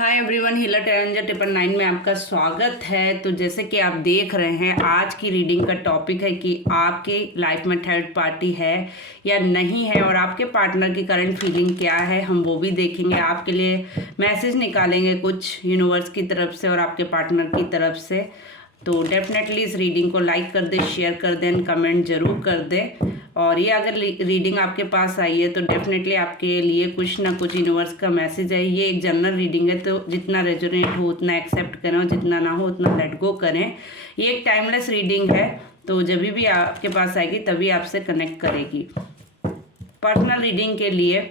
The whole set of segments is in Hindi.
हाय एवरीवन, हीला टेरेंजर 999 में आपका स्वागत है। तो जैसे कि आप देख रहे हैं, आज की रीडिंग का टॉपिक है कि आपके लाइफ में थर्ड पार्टी है या नहीं है और आपके पार्टनर की करंट फीलिंग क्या है, हम वो भी देखेंगे। आपके लिए मैसेज निकालेंगे कुछ यूनिवर्स की तरफ से और आपके पार्टनर की तरफ से। तो डेफिनेटली इस रीडिंग को लाइक कर दें, शेयर कर दें, कमेंट ज़रूर कर दें। और ये अगर रीडिंग आपके पास आई है तो डेफिनेटली आपके लिए कुछ ना कुछ यूनिवर्स का मैसेज है। ये एक जनरल रीडिंग है, तो जितना रेजोनेट हो उतना एक्सेप्ट करें और जितना ना हो उतना लेट गो करें। ये एक टाइमलेस रीडिंग है, तो जब भी आपके पास आएगी तभी आपसे कनेक्ट करेगी। पर्सनल रीडिंग के लिए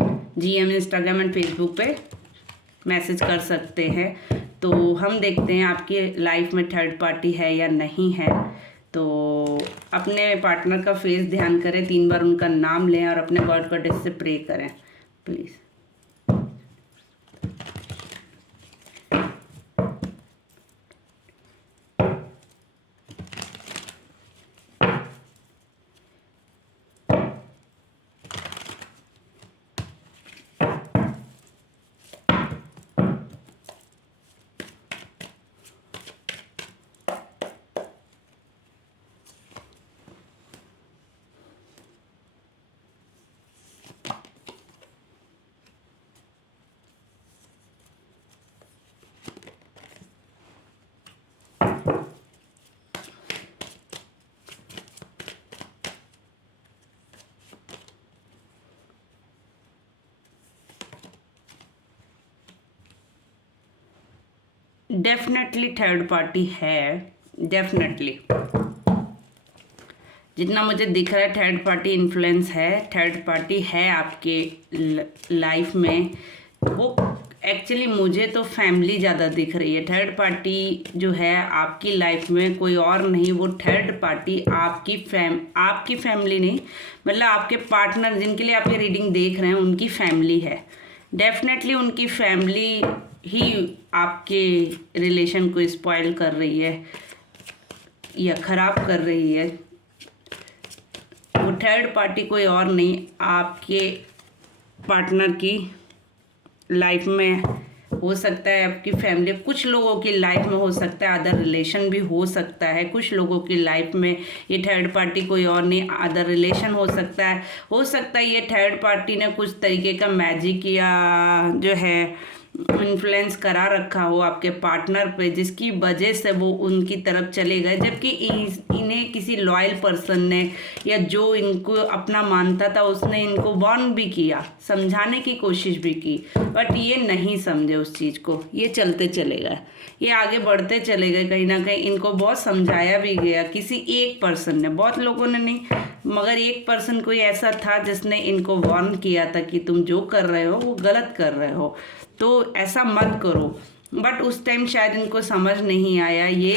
GM इंस्टाग्राम एंड फेसबुक पे मैसेज कर सकते हैं। तो हम देखते हैं आपकी लाइफ में थर्ड पार्टी है या नहीं है। तो अपने पार्टनर का फेस ध्यान करें, 3 बार उनका नाम लें और अपने गॉड गॉडेस से प्रे करें प्लीज़। डेफिनेटली थर्ड पार्टी है, डेफिनेटली जितना मुझे दिख रहा है थर्ड पार्टी इन्फ्लुएंस है, थर्ड पार्टी है आपके लाइफ में। वो एक्चुअली मुझे तो फैमिली ज़्यादा दिख रही है। थर्ड पार्टी जो है आपकी लाइफ में कोई और नहीं, वो थर्ड पार्टी आपकी फैमिली नहीं, मतलब आपके पार्टनर जिनके लिए आप ये रीडिंग देख रहे हैं उनकी फैमिली है। डेफिनेटली उनकी फैमिली ही आपके रिलेशन को स्पॉइल कर रही है या ख़राब कर रही है। वो थर्ड पार्टी कोई और नहीं, आपके पार्टनर की लाइफ में हो सकता है, आपकी फैमिली, कुछ लोगों की लाइफ में हो सकता है अदर रिलेशन भी हो सकता है। कुछ लोगों की लाइफ में ये थर्ड पार्टी कोई और नहीं, अदर रिलेशन हो सकता है। ये थर्ड पार्टी ने कुछ तरीके का मैजिक या जो है इन्फ्लुएंस करा रखा हो आपके पार्टनर पे, जिसकी वजह से वो उनकी तरफ चले गए, जबकि इन्हें किसी लॉयल पर्सन ने या जो इनको अपना मानता था उसने इनको वार्न भी किया, समझाने की कोशिश भी की, बट ये नहीं समझे उस चीज़ को। ये चलते चले गए, ये आगे बढ़ते चले गए। कहीं ना कहीं इनको बहुत समझाया भी गया किसी एक पर्सन ने, बहुत लोगों ने नहीं, मगर एक पर्सन कोई ऐसा था जिसने इनको वार्न किया था कि तुम जो कर रहे हो वो गलत कर रहे हो, तो ऐसा मत करो। बट उस टाइम शायद इनको समझ नहीं आया ये,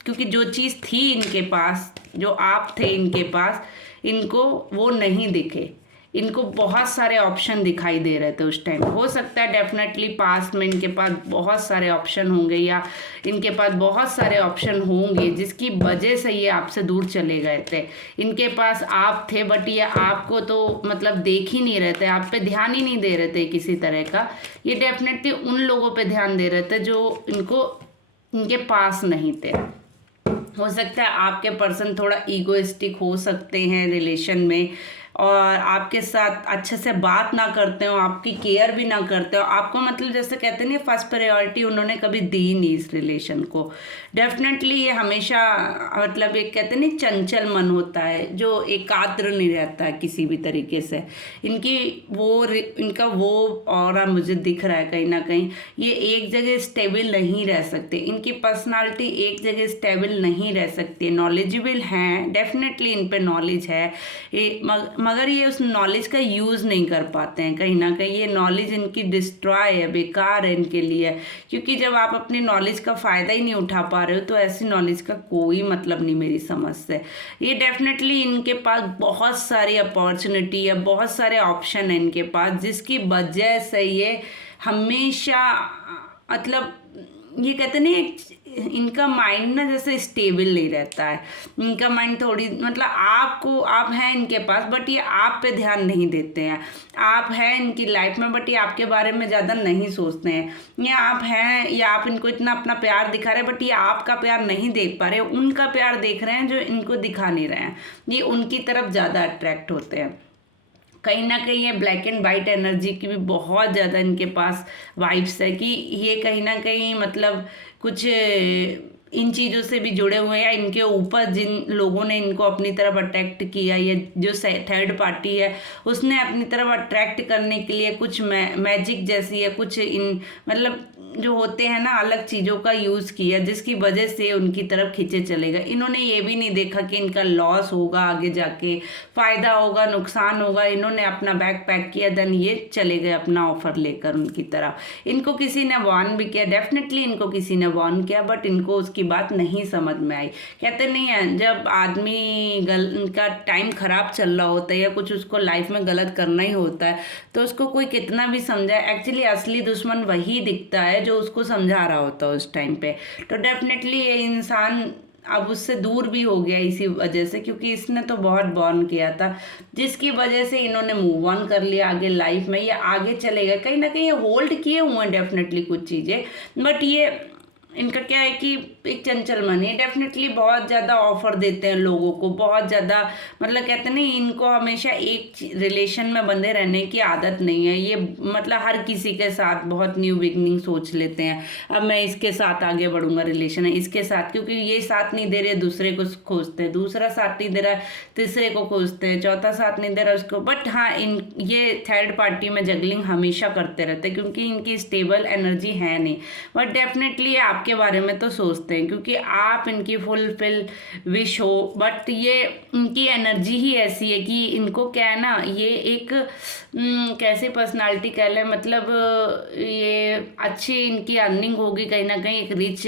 क्योंकि जो चीज़ थी इनके पास, जो आप थे इनके पास, इनको वो नहीं दिखे। इनको बहुत सारे ऑप्शन दिखाई दे रहे थे उस टाइम। हो सकता है डेफिनेटली पास्ट में इनके पास बहुत सारे ऑप्शन होंगे या इनके पास बहुत सारे ऑप्शन होंगे जिसकी वजह से ये आपसे दूर चले गए थे। इनके पास आप थे बट ये आपको तो मतलब देख ही नहीं रहे थे, आप पे ध्यान ही नहीं दे रहे थे किसी तरह का। ये डेफिनेटली उन लोगों पे ध्यान दे रहे थे जो इनके पास नहीं थे। हो सकता है आपके पर्सन थोड़ा ईगोइस्टिक हो सकते हैं रिलेशन में और आपके साथ अच्छे से बात ना करते हो, आपकी केयर भी ना करते हो, आपको मतलब जैसे कहते हैं फर्स्ट प्रायोरिटी उन्होंने कभी दी नहीं इस रिलेशन को। डेफिनेटली ये हमेशा मतलब एक कहते हैं चंचल मन होता है जो एकाग्र नहीं रहता है किसी भी तरीके से। इनका वो ऑरा मुझे दिख रहा है कहीं ना कहीं, ये एक जगह स्टेबल नहीं रह सकते, इनकी पर्सनालिटी एक जगह स्टेबल नहीं रह सकती। नॉलेजेबल हैं, डेफिनेटली इन पे नॉलेज है, मगर ये उस नॉलेज का यूज़ नहीं कर पाते हैं। कहीं ना कहीं ये नॉलेज इनकी डिस्ट्रॉय है, बेकार है इनके लिए, क्योंकि जब आप अपनी नॉलेज का फ़ायदा ही नहीं उठा पा रहे हो तो ऐसी नॉलेज का कोई मतलब नहीं मेरी समझ से। ये डेफिनेटली इनके पास बहुत सारी अपॉर्चुनिटी है, बहुत सारे ऑप्शन है इनके पास, जिसकी वजह से ये हमेशा मतलब ये कहते नहीं, इनका माइंड ना जैसे स्टेबल नहीं रहता है। इनका माइंड थोड़ी मतलब आप हैं इनके पास, बट ये आप पे ध्यान नहीं देते हैं। आप हैं इनकी लाइफ में, बट ये आपके बारे में ज़्यादा नहीं सोचते हैं। या आप हैं, या आप इनको इतना अपना प्यार दिखा रहे हैं, बट ये आपका प्यार नहीं देख पा रहे, उनका प्यार देख रहे हैं जो इनको दिखा नहीं रहे हैं। ये उनकी तरफ ज़्यादा अट्रैक्ट होते हैं। कहीं ना कहीं ये ब्लैक एंड वाइट एनर्जी की भी बहुत ज़्यादा इनके पास वाइब्स है कि ये कहीं ना कहीं मतलब कुछ इन चीज़ों से भी जुड़े हुए हैं, या इनके ऊपर जिन लोगों ने इनको अपनी तरफ अट्रैक्ट किया, या जो थर्ड पार्टी है उसने अपनी तरफ अट्रैक्ट करने के लिए कुछ मैजिक जैसी है, कुछ इन मतलब जो होते हैं ना अलग चीज़ों का यूज़ किया, जिसकी वजह से उनकी तरफ खींचे चले गए। इन्होंने ये भी नहीं देखा कि इनका लॉस होगा, आगे जाके फ़ायदा होगा, नुकसान होगा। इन्होंने अपना बैग पैक किया, देन ये चले गए अपना ऑफर लेकर उनकी तरफ। इनको किसी ने वार्न भी किया, डेफिनेटली इनको किसी ने वार्न किया, बट इनको उसकी बात नहीं समझ में आई। कहते नहीं है, जब आदमी का टाइम ख़राब चल रहा होता है या कुछ उसको लाइफ में गलत करना ही होता है, तो उसको कोई कितना भी समझाए, एक्चुअली असली दुश्मन वही दिखता है जो उसको समझा रहा होता है उस टाइम पे। तो डेफिनेटली ये इंसान अब उससे दूर भी हो गया इसी वजह से, क्योंकि इसने तो बहुत बॉर्न किया था, जिसकी वजह से इन्होंने मूव ऑन कर लिया आगे लाइफ में। ये आगे चले गए, कहीं ना कहीं ये होल्ड किए हुए हैं डेफिनेटली कुछ चीज़ें, बट ये इनका क्या है कि एक चंचल मन है। डेफिनेटली बहुत ज़्यादा ऑफर देते हैं लोगों को, बहुत ज़्यादा मतलब कहते नहीं, इनको हमेशा एक रिलेशन में बंधे रहने की आदत नहीं है। ये मतलब हर किसी के साथ बहुत न्यू बिगनिंग सोच लेते हैं, अब मैं इसके साथ आगे बढ़ूंगा, रिलेशन है इसके साथ, क्योंकि ये साथ नहीं दे रहे दूसरे को खोजते हैं, दूसरा साथ नहीं दे रहा तीसरे को खोजते हैं, चौथा साथ नहीं दे रहा उसको। बट हाँ, ये थर्ड पार्टी में जगलिंग हमेशा करते रहते हैं, क्योंकि इनकी स्टेबल एनर्जी है नहीं। बट डेफिनेटली आपके बारे में तो सोचते हैं, क्योंकि आप इनकी फुलफिल विश हो। बट ये इनकी एनर्जी ही ऐसी है कि इनको क्या है ना, ये एक कैसे पर्सनालिटी कह लें, मतलब ये अच्छी इनकी अर्निंग होगी, कहीं ना कहीं एक रिच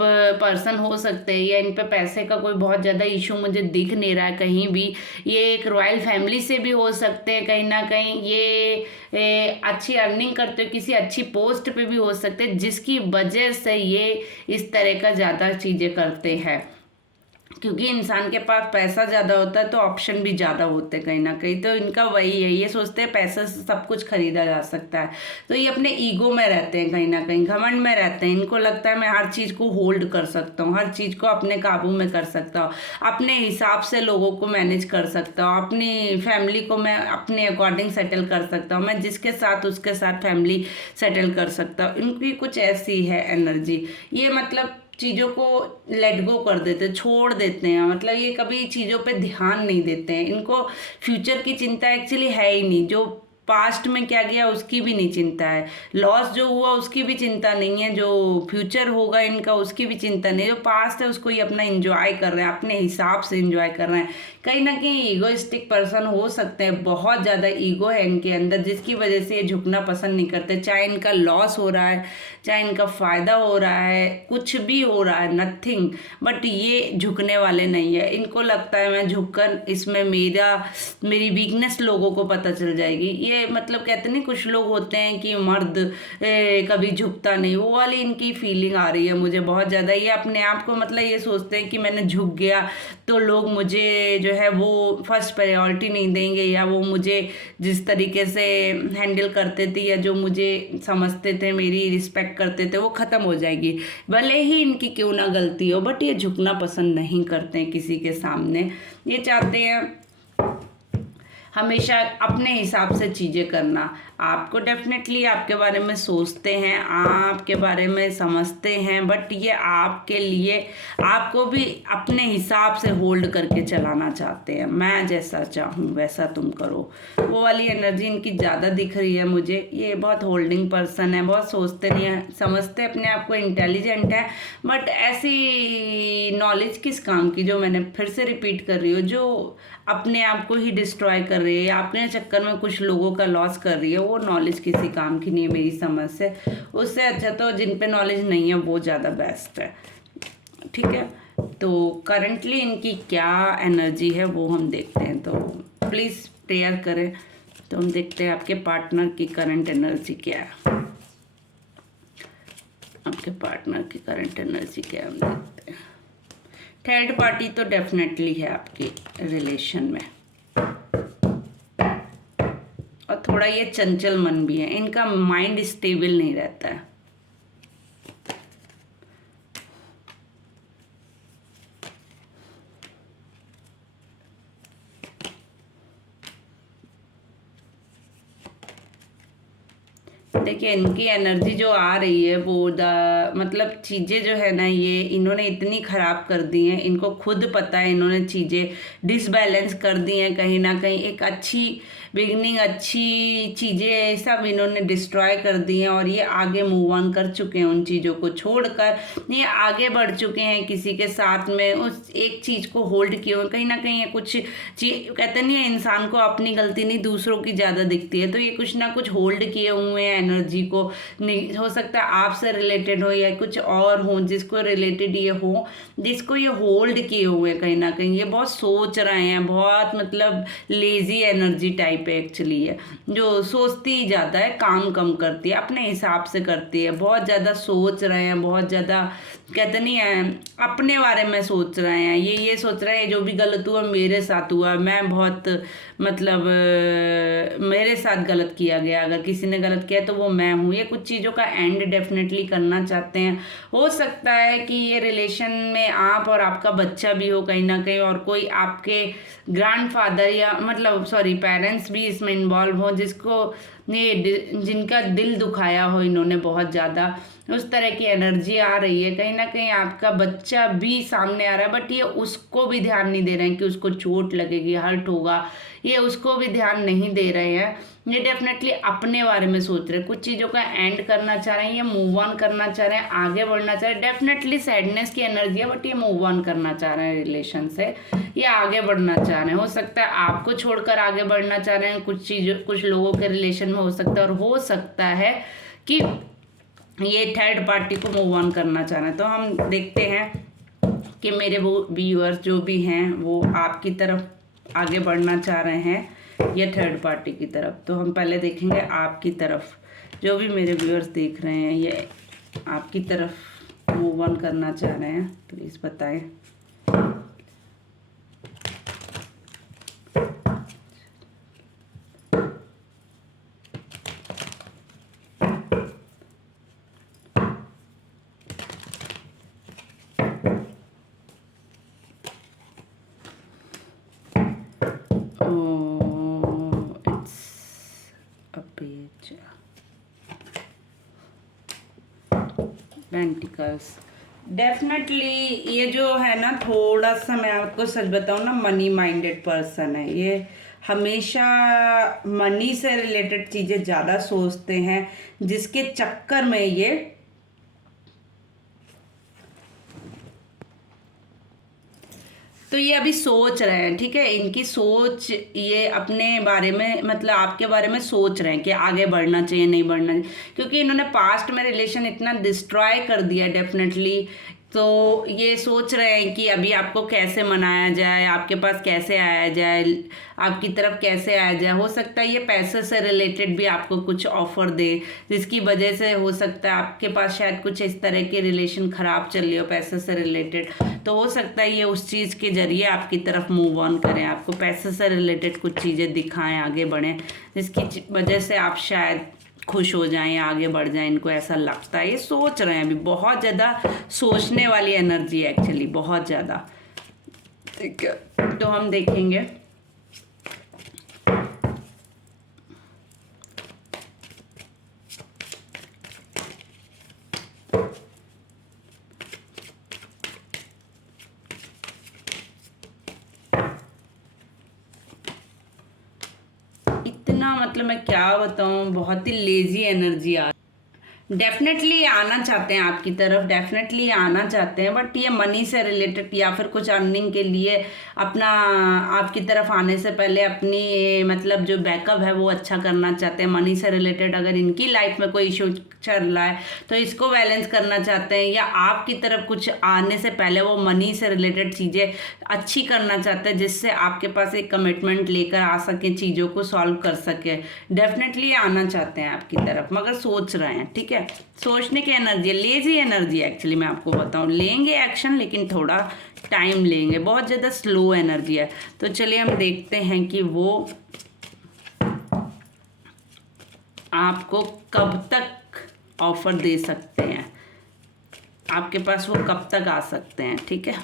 पर्सन हो सकते हैं, या इन पे पैसे का कोई बहुत ज़्यादा इशू मुझे दिख नहीं रहा है कहीं भी। ये एक रॉयल फैमिली से भी हो सकते हैं, कहीं ना कहीं ये अच्छी अर्निंग करते हो, किसी अच्छी पोस्ट पे भी हो सकते हैं, जिसकी वजह से ये इस तरह का ज़्यादा चीज़ें करते हैं। क्योंकि इंसान के पास पैसा ज़्यादा होता है तो ऑप्शन भी ज़्यादा होते हैं कहीं ना कहीं। तो इनका वही है, ये सोचते हैं पैसे से सब कुछ खरीदा जा सकता है, तो ये अपने ईगो में रहते हैं, कहीं ना कहीं घमंड में रहते हैं। इनको लगता है मैं हर चीज़ को होल्ड कर सकता हूँ, हर चीज़ को अपने काबू में कर सकता हूँ, अपने हिसाब से लोगों को मैनेज कर सकता हूँ, अपनी फैमिली को मैं अपने अकॉर्डिंग सेटल कर सकता हूँ, मैं जिसके साथ उसके साथ फैमिली सेटल कर सकता हूँ। इनकी कुछ ऐसी है एनर्जी, ये मतलब चीज़ों को लेट गो कर देते, छोड़ देते हैं, मतलब ये कभी चीज़ों पे ध्यान नहीं देते हैं। इनको फ्यूचर की चिंता एक्चुअली है ही नहीं, जो पास्ट में क्या गया उसकी भी नहीं चिंता है, लॉस जो हुआ उसकी भी चिंता नहीं है, जो फ्यूचर होगा इनका उसकी भी चिंता नहीं है। जो पास्ट है उसको ये अपना इंजॉय कर रहे हैं, अपने हिसाब से इंजॉय कर रहे हैं। कहीं ना कहीं ईगोइस्टिक पर्सन हो सकते हैं, बहुत ज़्यादा ईगो है इनके अंदर, जिसकी वजह से ये झुकना पसंद नहीं करते। चाहे इनका लॉस हो रहा है, चाहे इनका फ़ायदा हो रहा है, कुछ भी हो रहा है, नथिंग, बट ये झुकने वाले नहीं है। इनको लगता है मैं झुककर इसमें मेरी वीकनेस लोगों को पता चल जाएगी। ये मतलब कहते नहीं, कुछ लोग होते हैं कि मर्द कभी झुकता नहीं, वो वाली इनकी फीलिंग आ रही है मुझे बहुत ज़्यादा। ये अपने आप को मतलब ये सोचते हैं कि मैंने झुक गया तो लोग मुझे जो है वो फर्स्ट प्रायोरिटी नहीं देंगे, या वो मुझे जिस तरीके से हैंडल करते थे या जो मुझे समझते थे, मेरी रिस्पेक्ट करते थे, वो ख़त्म हो जाएगी, भले ही इनकी क्यों ना गलती हो। बट ये झुकना पसंद नहीं करते हैं किसी के सामने। ये चाहते हैं हमेशा अपने हिसाब से चीज़ें करना। आपको डेफिनेटली आपके बारे में सोचते हैं, आपके बारे में समझते हैं, बट ये आपके लिए आपको भी अपने हिसाब से होल्ड करके चलाना चाहते हैं। मैं जैसा चाहूँ वैसा तुम करो, वो वाली एनर्जी इनकी ज़्यादा दिख रही है मुझे। ये बहुत होल्डिंग पर्सन है, बहुत सोचते नहीं है, समझते अपने आप को इंटेलिजेंट है, बट ऐसी नॉलेज किस काम की, जो मैंने फिर से रिपीट कर रही हूँ, जो अपने आप को ही डिस्ट्रॉय कर रही है या अपने चक्कर में कुछ लोगों का लॉस कर रही है, वो नॉलेज किसी काम की नहीं है मेरी समझ से। उससे अच्छा तो जिन पे नॉलेज नहीं है वो ज़्यादा बेस्ट है, ठीक है। तो करंटली इनकी क्या एनर्जी है वो हम देखते हैं, तो प्लीज़ प्रेयर करें। तो हम देखते हैं आपके पार्टनर की करंट एनर्जी क्या है। आपके पार्टनर की करंट एनर्जी क्या हम देखते हैं। थर्ड पार्टी तो डेफिनेटली है आपकी रिलेशन में, और थोड़ा ये चंचल मन भी है, इनका माइंड स्टेबल नहीं रहता है। देखिए इनकी एनर्जी जो आ रही है वो मतलब चीज़ें जो है ना, ये इन्होंने इतनी ख़राब कर दी हैं, इनको खुद पता है इन्होंने चीज़ें डिसबैलेंस कर दी हैं। कहीं ना कहीं एक अच्छी बिगनिंग, अच्छी चीज़ें सब इन्होंने डिस्ट्रॉय कर दी हैं, और ये आगे मूव ऑन कर चुके हैं। उन चीज़ों को छोड़कर ये आगे बढ़ चुके हैं, किसी के साथ में उस एक चीज़ को होल्ड किए हुए। कहीं ना कहीं ये कुछ चीज कहते नहीं है, इंसान को अपनी गलती नहीं दूसरों की ज़्यादा दिखती है, तो ये कुछ ना कुछ होल्ड किए हुए हैं एनर्जी को। नहीं हो सकता आपसे रिलेटेड हो या कुछ और हो जिसको रिलेटेड ये हो, जिसको ये होल्ड किए हुए हैं। कहीं ना कहीं ये बहुत सोच रहे हैं, बहुत मतलब लेजी एनर्जी टाइप है एक्चुअली ये, जो सोचती ही ज़्यादा है, काम कम करती है, अपने हिसाब से करती है। बहुत ज़्यादा सोच रहे हैं, बहुत ज़्यादा कहते नहीं है अपने बारे में सोच रहे हैं। ये सोच रहे हैं जो भी गलत हुआ मेरे साथ हुआ, मैं बहुत मतलब मेरे साथ गलत किया गया, अगर किसी ने गलत किया तो वो मैं हूँ। ये कुछ चीज़ों का एंड डेफिनेटली करना चाहते हैं। हो सकता है कि ये रिलेशन में आप और आपका बच्चा भी हो कहीं ना कहीं, और कोई आपके ग्रैंडफादर या मतलब सॉरी पेरेंट्स भी इसमें इन्वॉल्व हो, जिसको ये जिनका दिल दुखाया हो इन्होंने बहुत ज़्यादा। उस तरह की एनर्जी आ रही है। कहीं ना कहीं आपका बच्चा भी सामने आ रहा है, बट ये उसको भी ध्यान नहीं दे रहे हैं कि उसको चोट लगेगी, हर्ट होगा, ये उसको भी ध्यान नहीं दे रहे हैं। ये डेफिनेटली अपने बारे में सोच रहे हैं, कुछ चीज़ों का एंड करना चाह रहे हैं, ये मूव ऑन करना चाह रहे हैं, आगे बढ़ना चाह रहे हैं। डेफिनेटली सैडनेस की एनर्जी है, बट ये मूव ऑन करना चाह रहे हैं रिलेशन से, ये आगे बढ़ना चाह रहे हैं। हो सकता है आपको छोड़कर आगे बढ़ना चाह रहे हैं, कुछ चीज़ों कुछ लोगों के रिलेशन में हो सकता है, और हो सकता है कि ये थर्ड पार्टी को मूव ऑन करना चाह रहे हैं। तो हम देखते हैं कि मेरे वो व्यूअर्स जो भी हैं वो आपकी तरफ आगे बढ़ना चाह रहे हैं या थर्ड पार्टी की तरफ। तो हम पहले देखेंगे आपकी तरफ, जो भी मेरे व्यूअर्स देख रहे हैं ये आपकी तरफ मूव ऑन करना चाह रहे हैं, प्लीज़ बताएं। पेंटिकल्स डेफिनेटली ये जो है ना, थोड़ा सा मैं आपको सच बताऊँ ना, मनी माइंडेड पर्सन है ये। हमेशा मनी से रिलेटेड चीज़ें ज़्यादा सोचते हैं, जिसके चक्कर में ये तो ये अभी सोच रहे हैं, ठीक है। इनकी सोच ये अपने बारे में मतलब आपके बारे में सोच रहे हैं कि आगे बढ़ना चाहिए नहीं बढ़ना चाहिए, क्योंकि इन्होंने पास्ट में रिलेशन इतना डिस्ट्रॉय कर दिया डेफिनेटली। तो ये सोच रहे हैं कि अभी आपको कैसे मनाया जाए, आपके पास कैसे आया जाए, आपकी तरफ कैसे आया जाए। हो सकता है ये पैसे से रिलेटेड भी आपको कुछ ऑफर दे, जिसकी वजह से हो सकता है आपके पास शायद कुछ इस तरह के रिलेशन ख़राब चल रही हो पैसे से रिलेटेड। तो हो सकता है ये उस चीज़ के ज़रिए आपकी तरफ मूव ऑन करें, आपको पैसे से रिलेटेड कुछ चीज़ें दिखाएं, आगे बढ़ें, जिसकी वजह से आप शायद खुश हो जाएं, आगे बढ़ जाएं। इनको ऐसा लगता है, ये सोच रहे हैं अभी, बहुत ज़्यादा सोचने वाली एनर्जी है एक्चुअली, बहुत ज़्यादा। ठीक है, तो हम देखेंगे इतना, मतलब मैं क्या बताऊं, बहुत ही लेजी एनर्जी आ डेफिनेटली आना चाहते हैं आपकी तरफ, डेफिनेटली आना चाहते हैं, बट ये मनी से रिलेटेड या फिर कुछ अर्निंग के लिए अपना आपकी तरफ आने से पहले अपनी मतलब जो बैकअप है वो अच्छा करना चाहते हैं। मनी से रिलेटेड अगर इनकी लाइफ में कोई इशू चल रहा है तो इसको बैलेंस करना चाहते हैं, या आपकी तरफ कुछ आने से पहले वो मनी से रिलेटेड चीज़ें अच्छी करना चाहते हैं जिससे आपके पास एक कमिटमेंट लेकर आ सके, चीज़ों को सॉल्व कर सके, डेफिनेटली आना चाहते हैं आपकी तरफ, मगर सोच रहे हैं। ठीक है, सोचने की एनर्जी, लेजी एनर्जी एक्चुअली मैं आपको बताऊं, लेंगे एक्शन लेकिन थोड़ा टाइम लेंगे, बहुत ज़्यादा स्लो एनर्जी है। तो चलिए हम देखते हैं कि वो आपको कब तक ऑफर दे सकते हैं, आपके पास वो कब तक आ सकते हैं। ठीक है,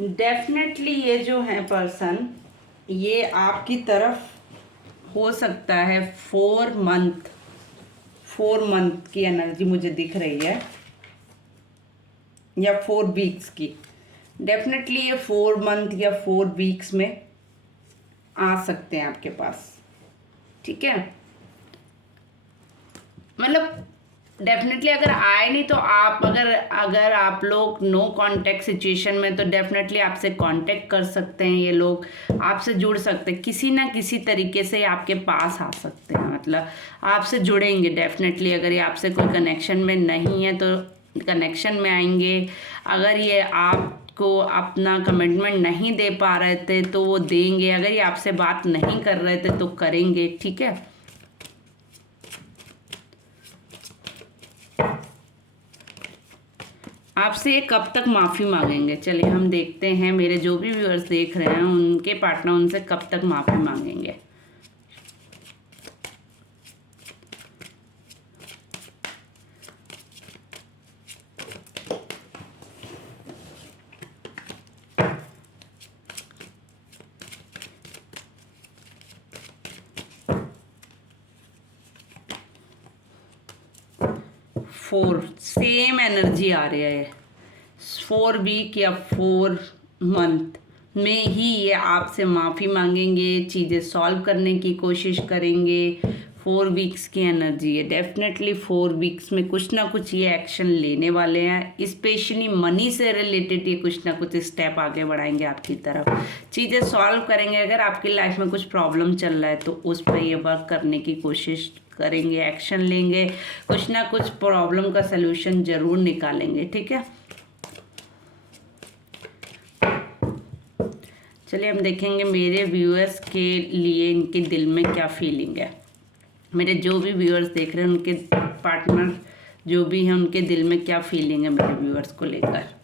डेफिनेटली ये जो है पर्सन, ये आपकी तरफ हो सकता है 4 मंथ की एनर्जी मुझे दिख रही है, या 4 वीक्स की। डेफिनेटली ये 4 मंथ या 4 वीक्स में आ सकते हैं आपके पास। ठीक है, मतलब डेफिनेटली अगर आए नहीं तो आप, अगर आप लोग नो कांटेक्ट सिचुएशन में, तो डेफिनेटली आपसे कांटेक्ट कर सकते हैं, ये लोग आपसे जुड़ सकते हैं, किसी ना किसी तरीके से आपके पास आ सकते हैं, मतलब आपसे जुड़ेंगे डेफिनेटली। अगर ये आपसे कोई कनेक्शन में नहीं है तो कनेक्शन में आएंगे, अगर ये आपको अपना कमिटमेंट नहीं दे पा रहे थे तो वो देंगे, अगर ये आपसे बात नहीं कर रहे थे तो करेंगे। ठीक है, आपसे ये कब तक माफ़ी मांगेंगे, चलिए हम देखते हैं। मेरे जो भी व्यूअर्स देख रहे हैं उनके पार्टनर उनसे कब तक माफ़ी मांगेंगे। सेम एनर्जी आ रही है, 4 वीक या 4 मंथ में ही ये आपसे माफ़ी मांगेंगे, चीज़ें सॉल्व करने की कोशिश करेंगे। 4 वीक्स की एनर्जी है, डेफिनेटली 4 वीक्स में कुछ ना कुछ ये एक्शन लेने वाले हैं, स्पेशली मनी से रिलेटेड ये कुछ ना कुछ स्टेप आगे बढ़ाएंगे आपकी तरफ, चीज़ें सॉल्व करेंगे। अगर आपकी लाइफ में कुछ प्रॉब्लम चल रहा है तो उस पर ये वर्क करने की कोशिश करेंगे, एक्शन लेंगे, कुछ ना कुछ प्रॉब्लम का सलूशन जरूर निकालेंगे। ठीक है, चलिए हम देखेंगे मेरे व्यूअर्स के लिए इनके दिल में क्या फीलिंग है। मेरे जो भी व्यूअर्स देख रहे हैं उनके पार्टनर जो भी हैं उनके दिल में क्या फीलिंग है मेरे व्यूअर्स को लेकर।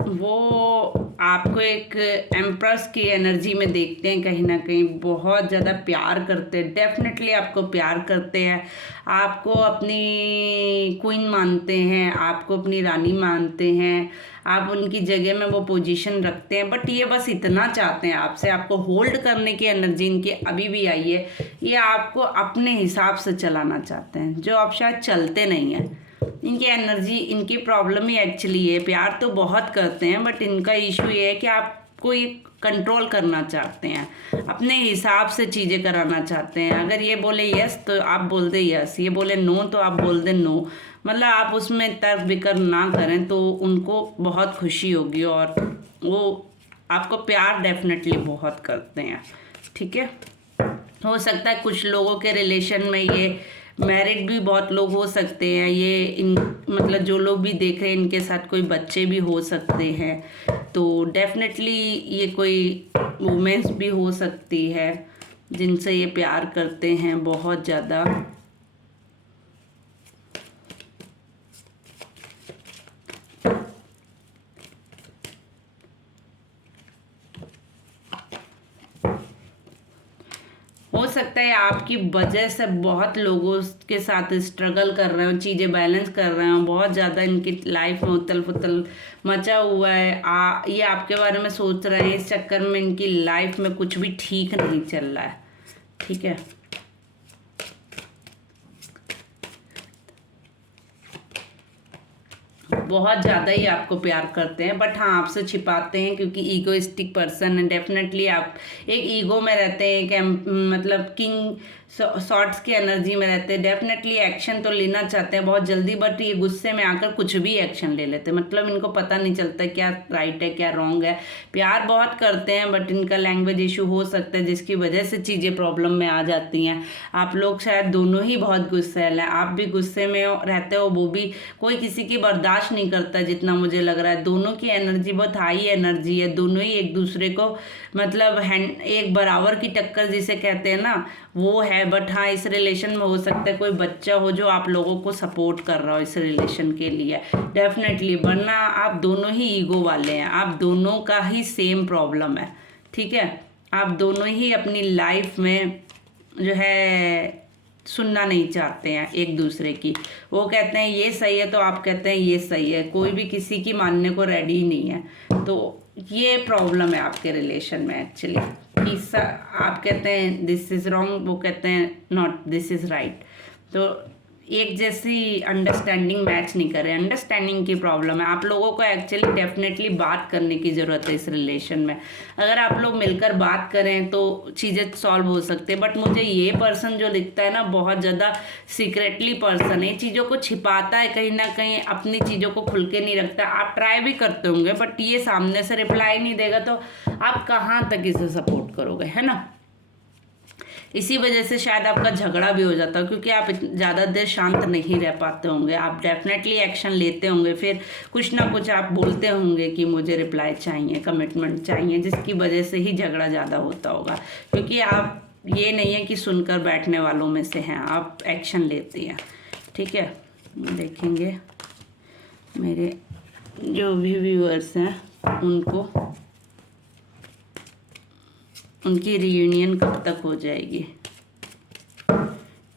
वो आपको एक एम्प्रेस की एनर्जी में देखते हैं, कहीं ना कहीं बहुत ज़्यादा प्यार करते हैं, डेफिनेटली आपको प्यार करते हैं, आपको अपनी क्वीन मानते हैं, आपको अपनी रानी मानते हैं, आप उनकी जगह में वो पोजीशन रखते हैं। बट ये बस इतना चाहते हैं आपसे, आपको होल्ड करने की एनर्जी इनकी अभी भी आई है, ये आपको अपने हिसाब से चलाना चाहते हैं, जो आप शायद चलते नहीं हैं। इनकी एनर्जी, इनकी प्रॉब्लम ही एक्चुअली है, प्यार तो बहुत करते हैं बट इनका इशू ये है कि आपको ये कंट्रोल करना चाहते हैं, अपने हिसाब से चीज़ें कराना चाहते हैं। अगर ये बोले यस तो आप बोल दे यस, ये बोले नो तो आप बोल दे नो, मतलब आप उसमें तर्क विकर्क ना करें तो उनको बहुत खुशी होगी, और वो आपको प्यार डेफिनेटली बहुत करते हैं। ठीक है, हो सकता है कुछ लोगों के रिलेशन में ये मैरिड भी बहुत लोग हो सकते हैं, ये इन मतलब जो लोग भी देख रहे हैं इनके साथ कोई बच्चे भी हो सकते हैं, तो डेफिनेटली ये कोई वुमेन्स भी हो सकती है जिनसे ये प्यार करते हैं बहुत ज़्यादा। हो सकता है आपकी वजह से बहुत लोगों के साथ स्ट्रगल कर रहे हो, चीज़ें बैलेंस कर रहे हो, बहुत ज़्यादा इनकी लाइफ में उथल पुथल मचा हुआ है। ये आपके बारे में सोच रहे हैं, इस चक्कर में इनकी लाइफ में कुछ भी ठीक नहीं चल रहा है। ठीक है, बहुत ज़्यादा ही आपको प्यार करते हैं, बट हाँ आपसे छिपाते हैं क्योंकि ईगोइस्टिक पर्सन है। डेफिनेटली आप एक ईगो में रहते हैं, कि मतलब किंग शॉर्ट्स की एनर्जी में रहते हैं। डेफिनेटली एक्शन तो लेना चाहते हैं बहुत जल्दी, बट ये गुस्से में आकर कुछ भी एक्शन ले लेते हैं। मतलब इनको पता नहीं चलता क्या राइट है क्या रॉन्ग है। प्यार बहुत करते हैं, बट इनका लैंग्वेज इशू हो सकता है, जिसकी वजह से चीज़ें प्रॉब्लम में आ जाती हैं। आप लोग शायद दोनों ही बहुत गुस्सैल हैं, आप भी गुस्से में रहते हो, वो भी। कोई किसी की बर्दाश्त नहीं करता जितना मुझे लग रहा है। दोनों की एनर्जी बहुत हाई एनर्जी है, दोनों ही एक दूसरे को मतलब एक बराबर की टक्कर जिसे कहते हैं ना, वो है। बट हाँ इस रिलेशन में हो सकता है कोई बच्चा हो जो आप लोगों को सपोर्ट कर रहा हो इस रिलेशन के लिए, डेफिनेटली। वरना आप दोनों ही ईगो वाले हैं, आप दोनों का ही सेम प्रॉब्लम है। ठीक है, आप दोनों ही अपनी लाइफ में जो है सुनना नहीं चाहते हैं एक दूसरे की। वो कहते हैं ये सही है, तो आप कहते हैं ये सही है। कोई भी किसी की मानने को रेडी नहीं है। तो ये प्रॉब्लम है आपके रिलेशन में एक्चुअली, कि आप कहते हैं दिस इज़ रॉन्ग, वो कहते हैं नॉट दिस इज़ राइट। तो एक जैसी अंडरस्टैंडिंग मैच नहीं करे, अंडरस्टैंडिंग की प्रॉब्लम है। आप लोगों को एक्चुअली डेफिनेटली बात करने की ज़रूरत है इस रिलेशन में। अगर आप लोग मिलकर बात करें तो चीज़ें सॉल्व हो सकती है। बट मुझे ये पर्सन जो दिखता है ना, बहुत ज़्यादा सीक्रेटली पर्सन है, चीज़ों को छिपाता है कहीं ना कहीं, अपनी चीज़ों को खुल के नहीं रखता। आप ट्राई भी करते होंगे, बट ये सामने से रिप्लाई नहीं देगा, तो आप कहाँ तक इसे सपोर्ट करोगे, है ना। इसी वजह से शायद आपका झगड़ा भी हो जाता है, क्योंकि आप ज़्यादा देर शांत नहीं रह पाते होंगे। आप डेफिनेटली एक्शन लेते होंगे, फिर कुछ ना कुछ आप बोलते होंगे कि मुझे रिप्लाई चाहिए, कमिटमेंट चाहिए, जिसकी वजह से ही झगड़ा ज़्यादा होता होगा। क्योंकि आप ये नहीं है कि सुनकर बैठने वालों में से हैं, आप एक्शन लेते हैं। ठीक है, देखेंगे मेरे जो भी व्यूअर्स हैं उनको, उनकी रियूनियन कब तक हो जाएगी।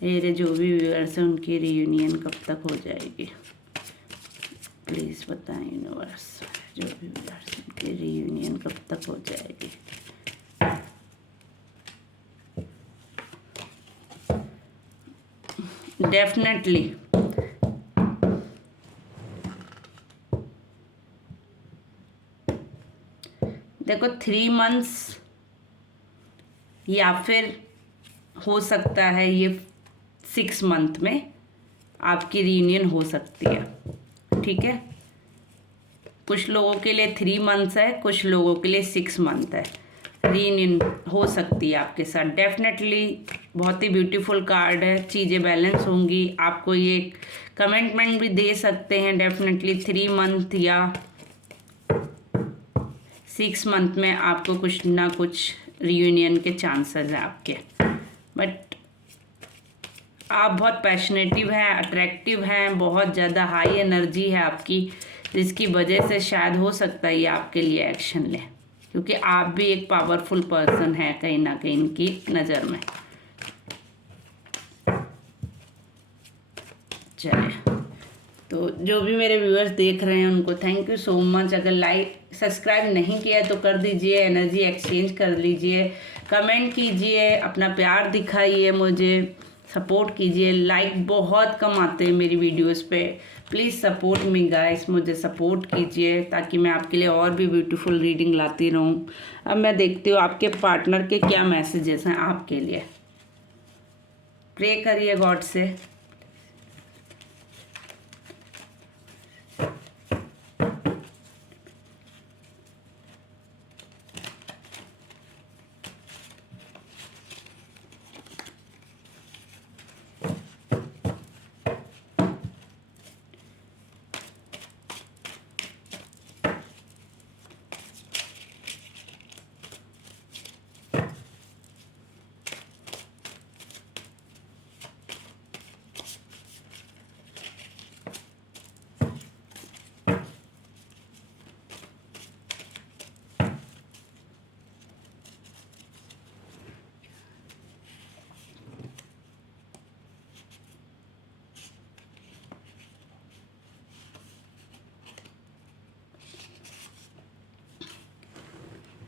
मेरे जो भी व्यूअर्स हैं उनकी रियूनियन कब तक हो जाएगी, प्लीज़ बताएं यूनिवर्स। जो भी व्यूअर्स हैं उनकी रियूनियन कब तक हो जाएगी। डेफिनेटली देखो 3 मंथ्स या फिर हो सकता है ये 6 मंथ में आपकी रियूनियन हो सकती है। ठीक है, कुछ लोगों के लिए 3 मंथ्स है, कुछ लोगों के लिए 6 मंथ है। रियूनियन हो सकती है आपके साथ, डेफिनेटली। बहुत ही ब्यूटीफुल कार्ड है, चीज़ें बैलेंस होंगी। आपको ये कमिटमेंट भी दे सकते हैं डेफिनेटली 3 मंथ या 6 मंथ में आपको कुछ ना कुछ रियूनियन के चांसेस हैं आपके। बट आप बहुत पैशनेटिव हैं, अट्रैक्टिव हैं, बहुत ज़्यादा हाई एनर्जी है आपकी, जिसकी वजह से शायद हो सकता है ये आपके लिए एक्शन ले, क्योंकि आप भी एक पावरफुल पर्सन हैं कहीं ना कहीं इनकी नज़र में। चलिए, तो जो भी मेरे व्यूअर्स देख रहे हैं उनको थैंक यू सो मच। अगर लाइक सब्सक्राइब नहीं किया है तो कर दीजिए, एनर्जी एक्सचेंज कर लीजिए, कमेंट कीजिए, अपना प्यार दिखाइए, मुझे सपोर्ट कीजिए। लाइक बहुत कम आते हैं मेरी वीडियोस पे, प्लीज़ सपोर्ट मी गाइस, मुझे सपोर्ट कीजिए ताकि मैं आपके लिए और भी ब्यूटीफुल रीडिंग लाती रहूँ। अब मैं देखती हूँ आपके पार्टनर के क्या मैसेजेस हैं आपके लिए। प्रे करिए गॉड से।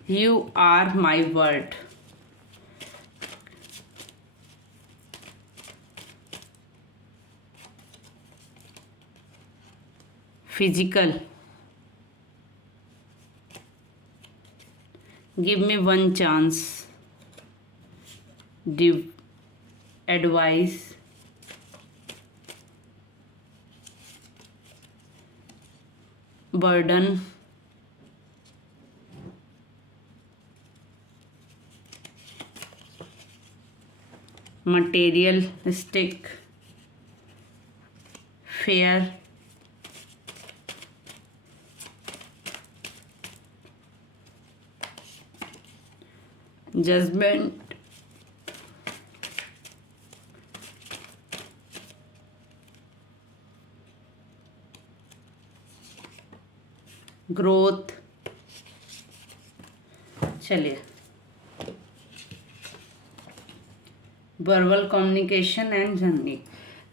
You are my word. Physical, give me one chance. Advice, burden, materialistic, fair, judgement, growth. चलिए, वर्बल कम्युनिकेशन एंड जर्नी।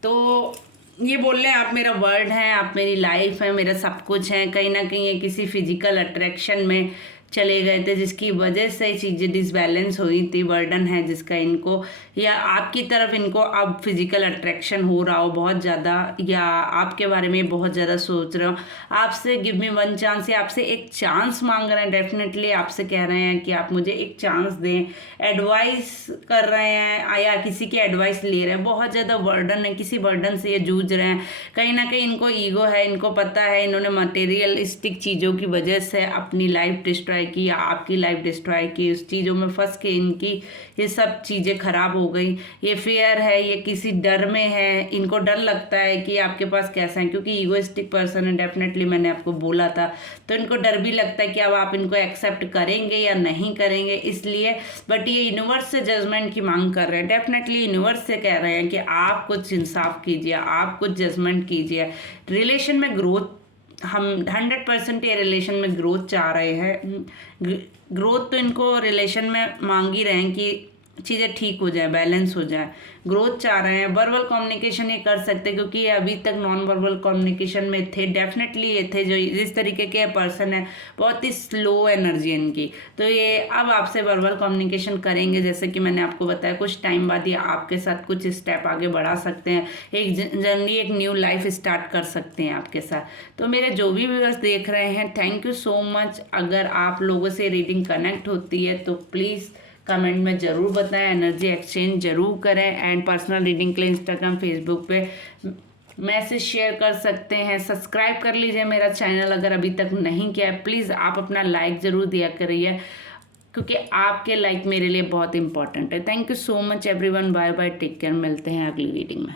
तो ये बोल रहे हैं आप मेरा वर्ड हैं, आप मेरी लाइफ है, मेरा सब कुछ है। कहीं ना कहीं ये किसी फिजिकल अट्रैक्शन में चले गए थे जिसकी वजह से चीज़ें डिसबैलेंस हुई थी। बर्डन है जिसका इनको, या आपकी तरफ इनको अब फिजिकल अट्रैक्शन हो रहा हो बहुत ज़्यादा, या आपके बारे में बहुत ज़्यादा सोच रहे हो। आपसे गिव मी वन चांस, या आपसे एक चांस मांग रहे हैं। डेफिनेटली आपसे कह रहे हैं कि आप मुझे एक चांस दें। एडवाइस कर रहे हैं या किसी की एडवाइस ले रहे हैं। बहुत ज़्यादा बर्डन है, किसी बर्डन से ये जूझ रहे हैं। कहीं ना कहीं इनको ईगो है, इनको पता है इन्होंने मटेरियलिस्टिक चीज़ों की वजह से अपनी लाइफ डिस्ट्रॉय की, या आपकी लाइफ डिस्ट्रॉय की। उस चीज़ों में फंस के इनकी ये सब चीज़ें खराब हो गई। ये फेयर है, ये किसी डर में है। इनको डर लगता है कि आपके पास कैसा है, क्योंकि ईगोइस्टिक पर्सन है। डेफिनेटली मैंने आपको बोला था। तो इनको डर भी लगता है कि अब आप इनको एक्सेप्ट करेंगे या नहीं करेंगे, इसलिए। बट ये यूनिवर्स से जजमेंट की मांग कर रहे हैं। डेफिनेटली यूनिवर्स से कह रहे हैं कि आप कुछ इंसाफ कीजिए, आप कुछ जजमेंट कीजिए। रिलेशन में ग्रोथ, हम 100% ये रिलेशन में ग्रोथ चाह रहे हैं। ग्रोथ तो इनको रिलेशन में मांग ही रहे हैं कि चीज़ें ठीक हो जाए, बैलेंस हो जाए। ग्रोथ चाह रहे हैं। वर्बल कम्युनिकेशन ये कर सकते हैं क्योंकि ये अभी तक नॉन वर्बल कम्युनिकेशन में थे। डेफिनेटली ये थे, जो जिस तरीके के पर्सन है बहुत ही स्लो एनर्जी इनकी। तो ये अब आपसे वर्बल कम्युनिकेशन करेंगे। जैसे कि मैंने आपको बताया, कुछ टाइम बाद ये आपके साथ कुछ स्टेप आगे बढ़ा सकते हैं। एक जर्नी, एक न्यू लाइफ स्टार्ट कर सकते हैं आपके साथ। तो मेरे जो भी व्यूअर्स देख रहे हैं, थैंक यू सो मच। अगर आप लोगों से रीडिंग कनेक्ट होती है तो प्लीज़ कमेंट में ज़रूर बताएं, एनर्जी एक्सचेंज ज़रूर करें। एंड पर्सनल रीडिंग के लिए इंस्टाग्राम, फेसबुक पे मैसेज शेयर कर सकते हैं। सब्सक्राइब कर लीजिए मेरा चैनल अगर अभी तक नहीं किया है। प्लीज़ आप अपना लाइक ज़रूर दिया करिए, क्योंकि आपके लाइक मेरे लिए बहुत इंपॉर्टेंट है। Thank you so much everyone. Bye bye, take care. मिलते हैं अगली रीडिंग में।